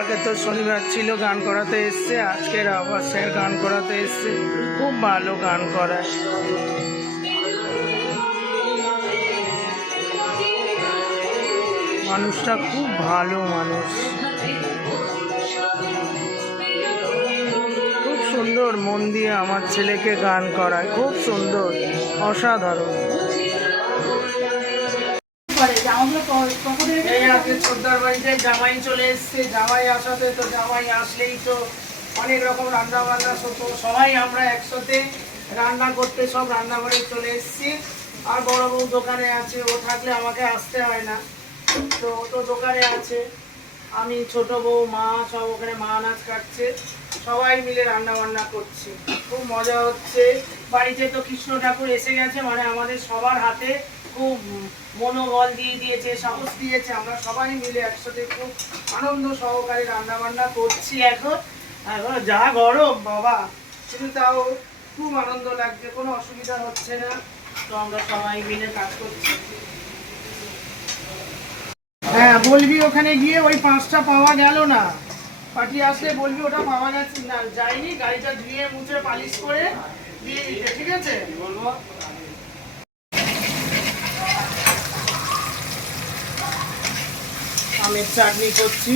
কালকে তো শনিবার ছিল, গান করাতে এসছে, আজকের আবার স্যার গান করাতে এসছে। খুব ভালো গান করায়। মানুষটা খুব ভালো মানুষ, খুব সুন্দর মন দিয়ে আমার ছেলেকে গান করায়, খুব সুন্দর, অসাধারণ। এই আজকে ছোটদার বাড়িতে জামাই চলে এসছে। জামাই আসাতে তো জামাই আসলেই তো অনেক রকম রান্না বান্না হতো, সবাই আমরা একসাথে রান্না করতে সব রান্নাঘরে চলে এসেছি। আর বড় বউ দোকানে আছে, ও থাকলে আমাকে আসতে হয় না, তো ও তো দোকানে আছে। আমি ছোট বউ মা সব ওখানে মা আনাজ কাটছে, সবাই মিলে রান্না বান্না করছি, খুব মজা হচ্ছে। বাড়িতে তো কৃষ্ণ ঠাকুর এসে গেছে, মানে আমাদের সবার হাতে খুব মনোবল দিয়ে দিয়েছে, সাহস দিয়েছে। আমরা সবাই মিলে একসাথে খুব আনন্দ সহকারে রান্না বান্না করছি। এখন যা গরম বাবা, কিন্তু তাও খুব আনন্দ লাগছে, কোনো অসুবিধা হচ্ছে না। তো আমরা সবাই মিলে কাজ করছি। হ্যাঁ বলবি ওখানে গিয়ে ওই 5টা পাওয়া গেল না, পার্টি আসলে বলবি ওটা পাওয়া গেছে না, যায়নি, গাড়িটা ধুয়ে মুছে পালিশ করে দিয়ে দিতে, ঠিক আছে? বলবো আমের চাটনি করছি,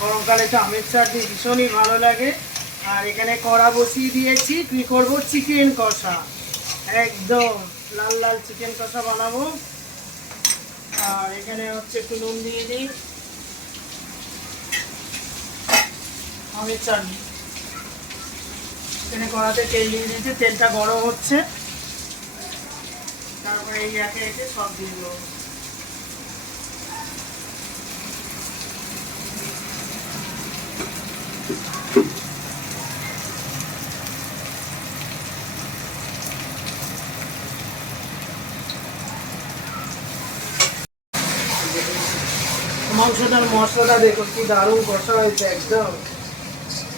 গরমকালে তো আমের চাটনি ভীষণই ভালো লাগে। আর এখানে কড়া বসিয়ে দিয়েছি, কি করব, চিকেন কষা, একদম লাল লাল চিকেন কষা বানাবো। আর এখানে হচ্ছে একটু নুন দিয়ে দিই, আমের চাটনি। এখানে কড়াতে তেল দিয়ে দিয়েছি, তেলটা গরম হচ্ছে, তারপরে এই একে একে সব দিয়ে দেবো। মাংসটার মশলাটা দেখো কি দারুণ কষা হয়েছে, একদম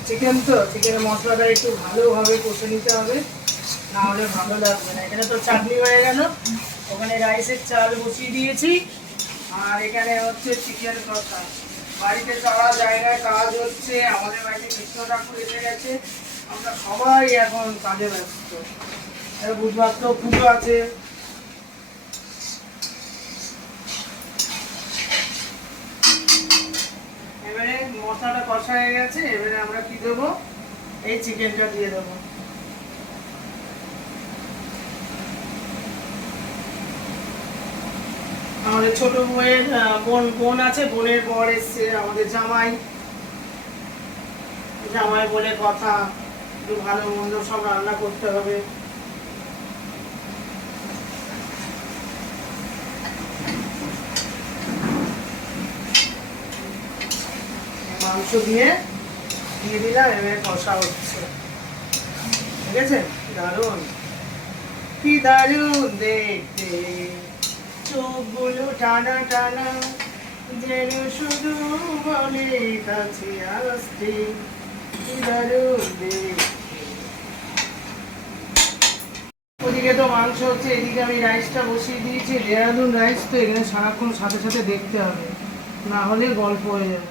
চিকেন তো চিকেনের মশলাটা একটু ভালোভাবে কষে নিতে হবে, না হলে ভালো লাগবে না। এখানে তো চাটনি হয়ে গেল, ওখানে রাইসের চাল বসিয়ে দিয়েছি, আর এখানে হচ্ছে চিকেন কষা। বাড়িতে সারা জায়গায় কাজ হচ্ছে, আমাদের বাড়িতে কৃষ্ণ ঠাকুর এসে গেছে, আমরা সবাই এখন কাজে ব্যস্ত। বুধবার তো পুজো আছে, এবারে মশলাটা কষা হয়ে গেছে, এবারে আমরা কি দেবো, এই চিকেনটা দিয়ে দেবো। আমাদের ছোট বউয়ের বোন আছে, বোনের বর এসছে, আমাদের জামাই, জামাই বলে কথা, একটু ভালো মন্দ সব রান্না করতে হবে। মাংস দিয়ে দিলাম, এবারে কষা হচ্ছে, ঠিক আছে? দারুণ, কি দারুণ দেখতে, চোখগুলো টানা টানা, যেন শুধু বলে কাছে আসতে, কি দারুণ দেখতে। ওদিকে তো মাংস হচ্ছে, এদিকে আমি রাইসটা বসিয়ে দিয়েছি, দেহরাদুন রাইস তো, এখানে সারাক্ষণ সাথে সাথে দেখতে হবে, না হলে গল্প হয়ে যাবে।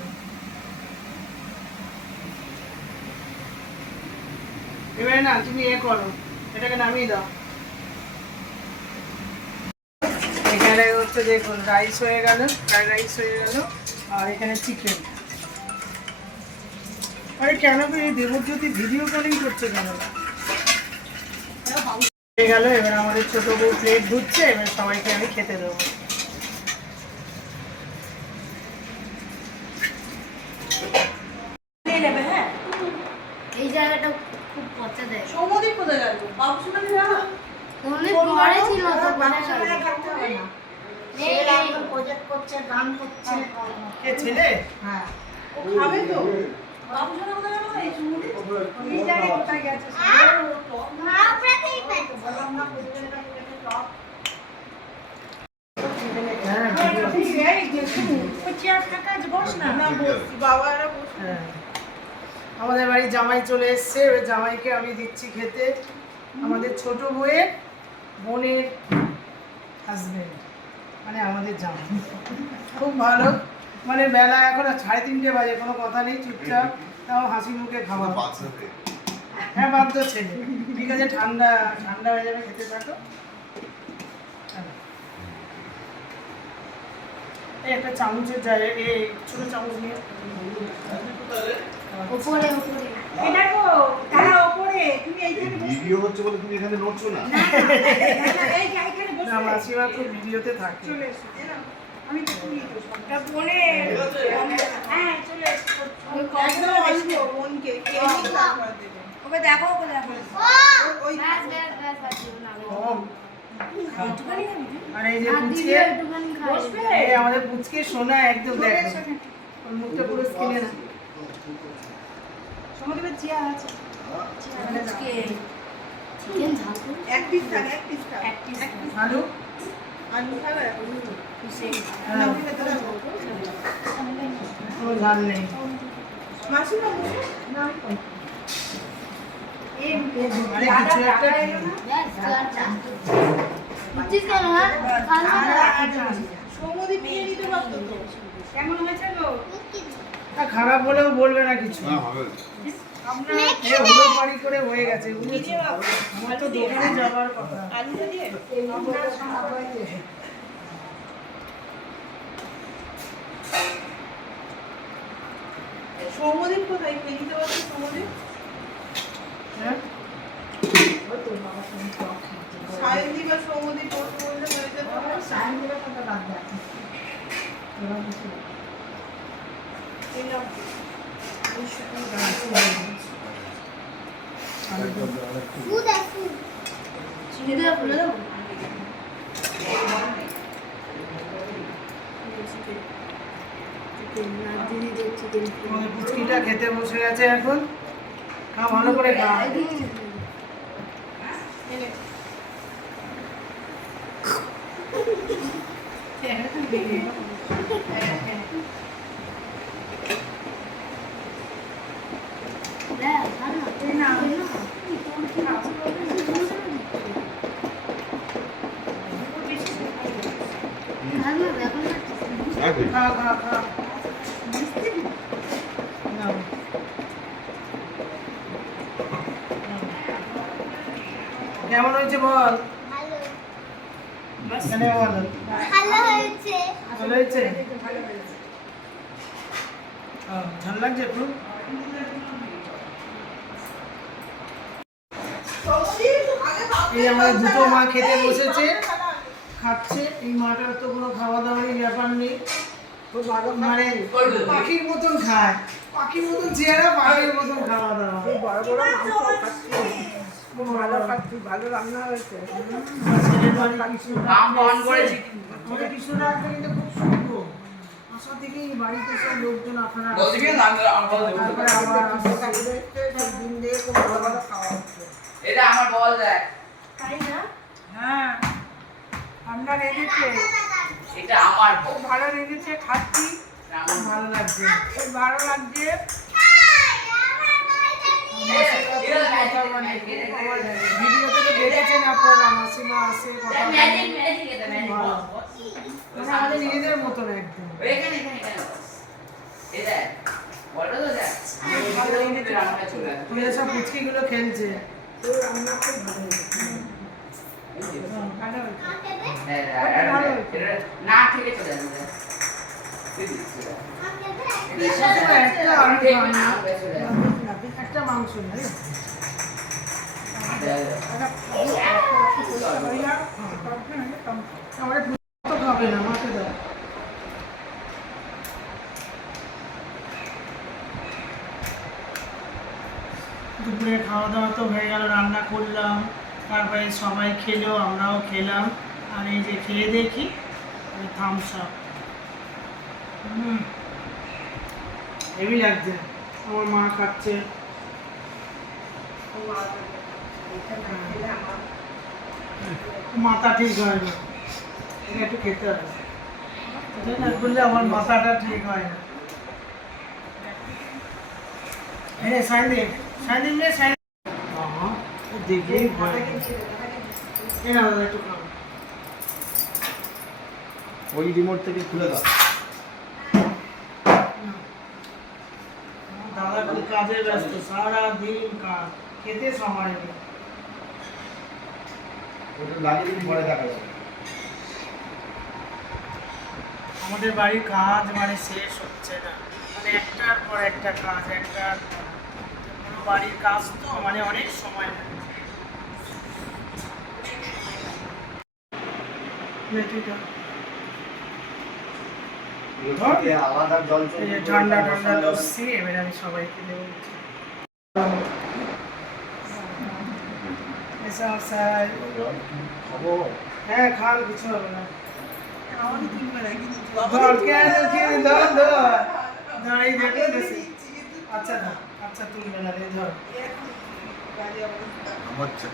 এবারে না তুমি করো, এটাকে নামিয়ে দাও। এখানে হচ্ছে দেখুন রাইস হয়ে গেল, ফ্রাইড রাইস হয়ে গেল, আর এখানে চিকেন। আরে কেন এই দেবজ্যোতি ভিডিও কলিং করছে কেন? হয়ে গেল, এবার আমাদের ছোট বউ প্লেট ধুচ্ছে, এবার সবাইকে আমি খেতে দেবো। এই জায়গাটা খুব পচা দেয়। সৌমদীপ কোথায় গেল? বাবু শুনে দিল না? অনেক ঘরে ছিল তো বাবা ছেলে থাকতে হবে না। ছেলে এখন প্রজেক্ট করছে, গান করছে। কে ছেলে? হ্যাঁ। ও খাবে তো? বাবু শুনে কোথায় গেল? এই সৌমদীপ? এই জায়গায় কোথায় গেছে? মা প্রাতেই পাচ্ছে। বললাম না প্রজেক্টটা কেটে টপ। আমাদের বাড়ি জামাই চলে এসছে, এবার জামাইকে আমি দিচ্ছি খেতে, আমাদের ছোট বউয়ের বোনের হাজবেন্ড, মানে আমাদের জামাই, খুব ভালো। মানে বেলা এখন 3:30 বাজে, কোনো কথা নেই, চুপচাপ তাও হাসি মুখে খাওয়া। হ্যাঁ বাধ্য ছেলে। ঠিক আছে, ঠান্ডা ঠান্ডা হয়ে যাবে, খেতে থাকো। এই একটা চামচের জায়গায় এই ছোট চামচ নিয়ে উপরে উপরে এই দেখো তারা উপরে, তুমি এইখানে বসো। ভিডিও হচ্ছে বলে তুমি এখানে নড়ছো না। এইখানে বসো। না, মাসিমা তো ভিডিওতে থাকে। চলে এসো, এরম। আমি তো তুলি তো সব। এটা ফোনে হ্যাঁ, চলে এসো। একদম অল্প মনকে খেয়ে তারপর দেবে। ওকে দেখো, ওকে দেখো। ওই ব্যাস ব্যাস ব্যাস বাজিও না কম। একটুখানি খাবি? আর এই যে হাত পুচকে, দিয়ে একটুখানি বসবে? খাই এই আমাদের পুচকে সোনা একদম চলে দেখো, এসো। ওর মুখটা পুরো স্কিনে না। সমুদ্রের চেয়ার আছে। আজকে চিকেন ঝাল করে এক পিস থাক, এক পিস থাক। এক piece এক piece। আলু আলু খাবে? হ্যাঁ, না, ওকে ভেতরে রাখো। কোনো ঝাল নেই। মাসিমা বসো। না, আমি খাবো। আরে কিছু একটা ব্যাস আর চারটে বুঝছিস কেন হ্যাঁ খানা সমুদ্রে নিয়ে নিতে পারতো তো। কেমন হয়েছে গো? খারাপ বলেও বলবে না কিছু। না হবে। আমরা এ হলো বাড়ি করে হয়ে গেছে, বুঝেছো? আমার তো দোকানে যাওয়ার কথা। আলুটা দিয়ে সমুদ্র কোথায় খেয়ে নিতে পারছো? সমুদ্র হ্যাঁ? সায়ন্তি বা সমুদ্র পড়তে বললে হয়ে যেত। এই নাও। চিনি দিয়ে খুলে দেবো চিকেন না দিদি দিয়ে চিকেন আমাদের পুচকিটা খেতে বসে গেছে এখন। খা, ভালো করে খা। এনে। হ্যাঁ, ঠিক। খা খা খা। নাও। কেমন হয়েছে বল? কেন বল? ভালো হয়েছে? ঝাল লাগছে একটু? এই আমাদের দুটো মা খেতে বসেছে, খাচ্ছে। এই মাটার তো কোনো খাওয়া দাওয়ারই ব্যাপার নেই, মানে পাখির মতন খায়, পাখির মতন চেহারা, পাখির মতন খাওয়া দাওয়া। ভালো রান্না হয়েছে। ছেলের বাড়ি আমাদের কৃষ্ণনগর কিন্তু খুব সুন্দর। আশা থেকেই বাড়িতে সব লোকজন আপনারা তারপরে আবার দিন দিয়ে খুব ভালো ভালো খাওয়া হচ্ছে। এটা আমার বল দেখ, তাই না? হ্যাঁ, আমরা রেখেছে, এটা আমার খুব বল। ভালো রেখেছে, খাচ্ছি, ভালো লাগছে। খুব ভালো লাগছে। ভিডিওতে তো দেখেছেন আপনারা, মাসিমা আসে কথা বলে। ভালো। মানে আমাদের নিজেদের মতন একদম। এখানে এখানে এখানে বস। এই দেখ, বলটা তো দেখ। ভালো লেগেছে রান্না চলে আসে। তুই এসব পুচকিগুলো খেলছে। ভালো হয়েছে। না থেকে চলে আসবে। একটা আলু খাওয়া না, একটা মাংস নেই। আমাদের তো খাবে না, মাকে দাও। দুপুরে খাওয়া দাওয়া তো হয়ে গেল, রান্না করলাম, তারপরে সবাই খেলো, আমরাও খেলাম। আর এই যে খেয়ে দেখি থামস আপ, হেভি লাগছে। আমার মা খাচ্ছে। মাথা ঠিক হয় না, এটা একটু খেতে হবে, এটা না করলে আমার মাথাটা ঠিক হয় না। এই সাইন্দিপ রে সাইন, দেখলেই ভয় লাগে। এই না দাদা একটু খাও। ওই রিমোট থেকে খুলে দাও। খালি কাজে ব্যস্ত, সারা দিন কাজ, খেতে সময় নেই। ওটা লাগিয়ে দিন, পরে দেখা যাবে। আমাদের বাড়ির কাজ মানে শেষ হচ্ছে না, মানে একটার পর একটা কাজ, একটার পর কোনো বাড়ির কাজ তো মানে অনেক সময় লাগে। আলাদা জল এই যে ঠান্ডা ঠান্ডা লস্যি, এবারে আমি সবাইকে দেবো। এসব স্যার, হ্যাঁ খান, কিছু হবে না। আমাকে তিনবার একই দিচ্ছি। ধর, কেন কি ধর ধর ধর, এই দেখো বেশি। আচ্ছা ধর, আচ্ছা তুলবে না রে, ধর। বাজে অবস্থা। আমার চা।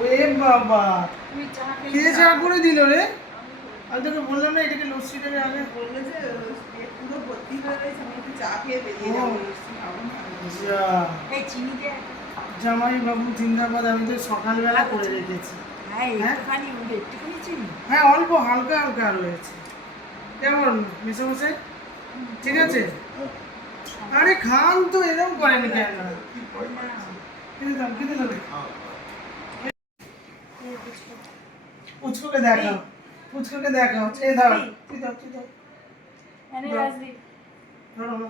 ওরে বাবা, তুমি চা কে চা করে দিল রে? আমি তোকে বললাম না এটাকে লস্যিটাকে আগে। বললো যে পেট পুরো ভর্তি হয়ে রয়েছে, আমি একটু চা খেয়ে বেরিয়ে যাবো, লস্যি খাবো না। যা, এই চিনি দিয়ে জামাই বাবু জিন্দাবাদ, আমি তো সকালবেলা করে রেখেছি। হ্যাঁ হ্যাঁ? একটুখানি চিনি। হ্যাঁ অল্প হালকা হালকা রয়েছে। কেমন মেশামশাই, ঠিক আছে? আরে খান তো, এরকম করেন কেন? খেতে দাও, খেতে দাও। পুচকুকে দেখাও, পুচকুকে দেখাও। এই ধর, তুই ধর, তুই ধর। ধরো না।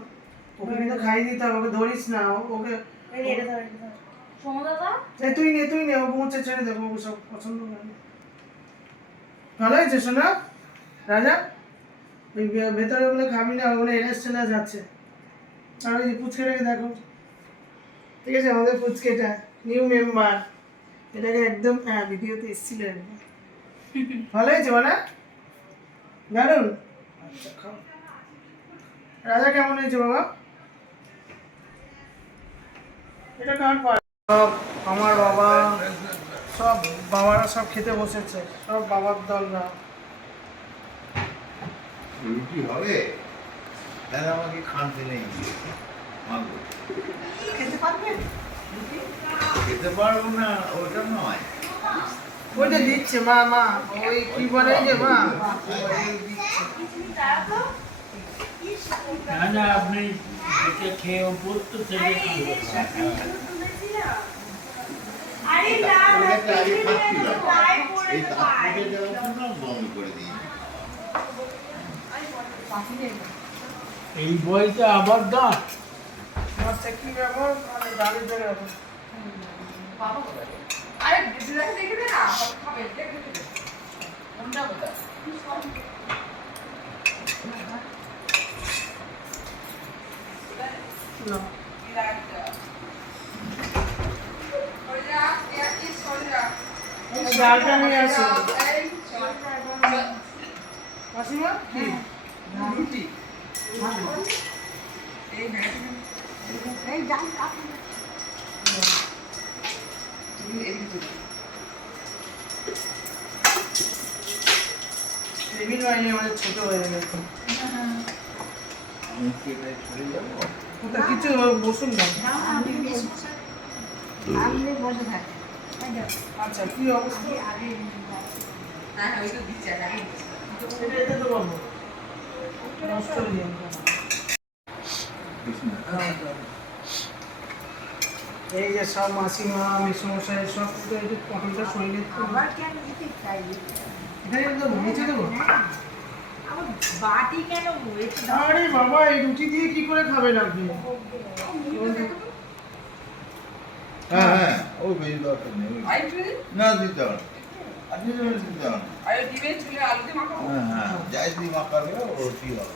ওকে কিন্তু খাইয়ে দিতে হবে, ওকে ধরিস না, ওকে। সমদাদা এই তুই নে, তুই নে, ও মুছে ছেড়ে দেবো, ও সব পছন্দ করে না। ভালো হয়েছে শোনা রাজা? ওই ভেতরে বলে খাবি না, ওগুলো এলাচ টেলাচ যাচ্ছে। আর ওই পুচকেটাকে দেখো, ঠিক আছে? আমাদের পুচকেটা নিউ মেম্বার, এটাকে একদম, হ্যাঁ ভিডিওতে এসেছিল একদম। ভালো হয়েছে মানে দারুন। আচ্ছা খাও। রাজা কেমন হয়েছে বাবা? এটা কার পার? সব আমার বাবা, সব বাবারা সব খেতে বসেছে, সব বাবার দলরা। রুটি হবে? তাহলে আমাকে খানতে নেই মাগো। খেতে পারবেন? খেতে পারবো না, ওটা নয়। ওইটা দিচ্ছে মা, মা ওই কি বলে যে মা, ওই দিচ্ছে। না না, আপনি এটা খেয়ে অভ্যস্ত থেকে আরে না, ওটাকে আগে খাচ্ছিলাম। এই তাপমাত্রা দেওয়ার জন্য বন্ধ করে দিই। এই বয়সে আবার দাঁত। আমার চাকরি ব্যবহার মানে দাঁড়িয়ে ধরে হবে। আরে দিদাকে দেখে দে না, খাবে, দেখে দে। কোনটা কোথায়? না, এই ডালটা নিয়ে আসো। মাসিমা কি? রুটি। এই ডাল কাটুন। টেবিল বানিয়ে আমাদের ছোট হয়ে গেছে। আমি কি এটাই চলে যাবো? ওটা কিছু বসুন না। আপনি বসে থাকেন। আচ্ছা কি অবস্থা? হ্যাঁ, ওই তো দিচ্ছে, আগে দিচ্ছে। এটা এটা তো বাবু নষ্ট হয়ে যাবে। এই যে সব মাসিমা মেসমশাই সব তো একটু পটলটা সরিয়ে আবার কেন দিতে চাই? এখানে একদম নিচে দেবো। আমার বাটি কেন একটু দাও। আরে বাবা, এই রুটি দিয়ে কি করে খাবেন আপনি? হ্যাঁ হ্যাঁ, ওই বেশি দরকার নেই। ওই- আর একটু দিন। না দিতে হবে না। আপনি যেমন দিতে হবে না। আর ওই ডিমের চুলে আলু দিয়ে মাখাবো। হ্যাঁ হ্যাঁ, যাই দিয়ে মাখাবে ওটি হবে।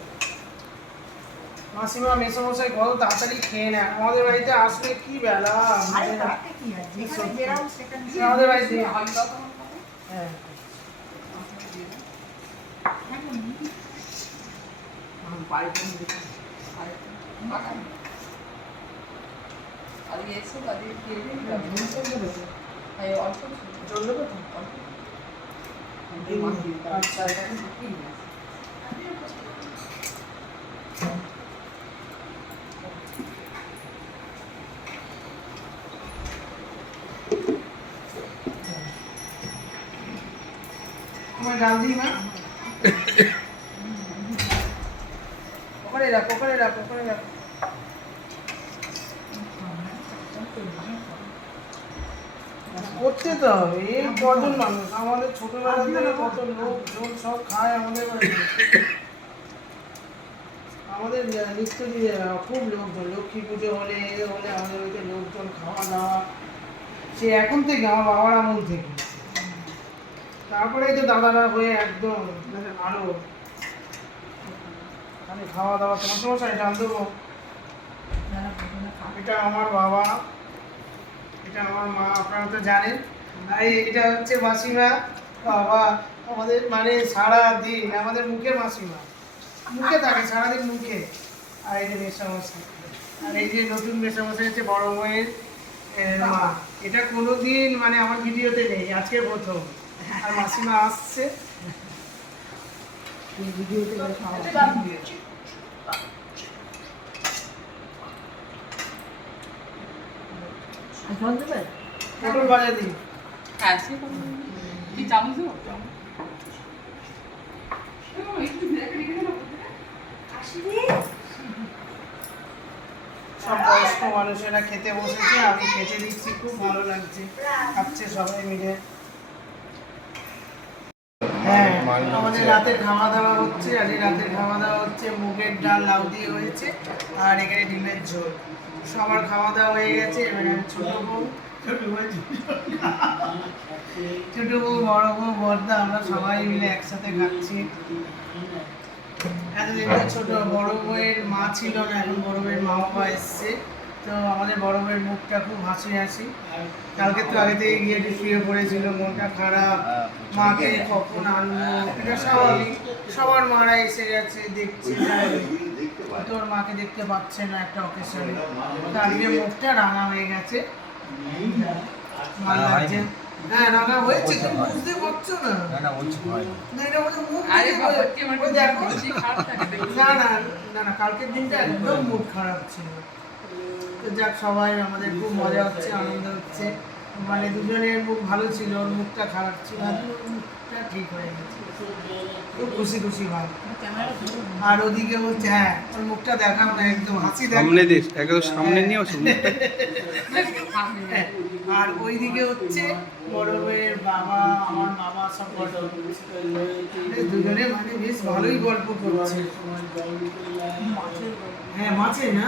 মাসিমা মেসমশাই কত তাড়াতাড়ি খেয়ে নেন, আমাদের বাড়িতে আসলে কি বেলা। আরে তাতে কি আছে? যেখানে বেরাও সেখানে আমাদের বাড়িতে আলু দাও তখন খাবো। হ্যাঁ বাড়িতে দিতে। মাখাবো। আর এসো, তাদের খেয়ে দিন। তাই অল্প ছিল। জল দেবো তো? আচ্ছা, এটাকে ঢুকিয়ে দিই। তোমার ডাল দিই মা। ওখানে রাখো, ওখানে রাখো, ওখানে রাখো। করতে তো হবে, এই কজন মানুষ আমাদের ছোটবেলা থেকে কত লোক জন সব খায় আমাদের বাড়িতে। আমাদের নিত্য দিনে খুব লোকজন, লক্ষ্মী পুজো হলে আমাদের বাড়িতে লোকজন, খাওয়া দাওয়া সে এখন থেকে আমার বাবার আমল থেকে। তারপরে তো দাদারা হয়ে একদম আরো আমি খাওয়া দাওয়া তোমার সমস্যা ডাল দেবো। এটা আমার বাবা, এটা আমার মা, আপনারা তো জানেন। আর এটা হচ্ছে মাসিমা। বাবা আমাদের মানে সারা দিন আমাদের মুখে মাসিমা, মুখে থাকে সারাদিন মুখে। আর এই যে মেশামশাই, আর এই যে নতুন মেশামশাই হচ্ছে বড় মেয়ের মা। এটা কোনোদিন মানে আমার ভিডিওতে নেই, আজকে প্রথম। আর মাসিমা আসছে ভিডিওতে পটল ভাজা দিই। সব বয়স্ক মানুষেরা খেতে বসেছে, আমি খেতে দিচ্ছি, খুব ভালো লাগছে, খাচ্ছে সবাই মিলে। হ্যাঁ, আমাদের রাতের খাওয়া দাওয়া হচ্ছে। আজকে রাতের খাওয়া দাওয়া হচ্ছে মুগের ডাল লাউ দিয়ে হয়েছে, আর এখানে ডিমের ঝোল। সবার খাওয়া দাওয়া হয়ে গেছে। এবারে ছোট বউ, বড় বউ, বড়দা, আমরা সবাই মিলে একসাথে খাচ্ছি। এতদিন তো ছোট বড় বউয়ের মা ছিল না, এখন বড় বউয়ের মা বাবা এসছে। তো আমাদের বড় বউয়ের মুখটা খুব হাসি হাসি। কালকে তো আগে থেকে গিয়ে শুয়ে পড়েছিল, মনটা খারাপ, মাকে কখন আনবো। এটা স্বাভাবিক, সবার মারা এসে গেছে, দেখছে তোর মাকে দেখতে পাচ্ছে না একটা অকেশনে। আজকে মুখটা রাঙা হয়ে গেছে, ভালো লাগছে। হ্যাঁ, রাঙা হয়েছে, তুমি বুঝতে পারছো না? না, এটা বোধহয় মুখ দেখে ওই দেখো। না, কালকের দিনটা একদম মুড খারাপ ছিল। তো যাক, সবাই আমাদের খুব মজা হচ্ছে, আনন্দ হচ্ছে। মানে দুজনের মুখ ভালো ছিল, ওর মুখটা খারাপ ছিল, ওর মুখটা ঠিক হয়ে গেছে, খুব খুশি খুশি ভাব। আর ওদিকে হচ্ছে, হ্যাঁ, ওর মুখটা দেখাও না, একদম হাসি সামনে নিয়ে আর ওইদিকে হচ্ছে বড় মেয়ের বাবা, আমার বাবা, সব গল্প করছে। দুজনে মানে বেশ ভালোই গল্প করছে। হ্যাঁ, মাছের না,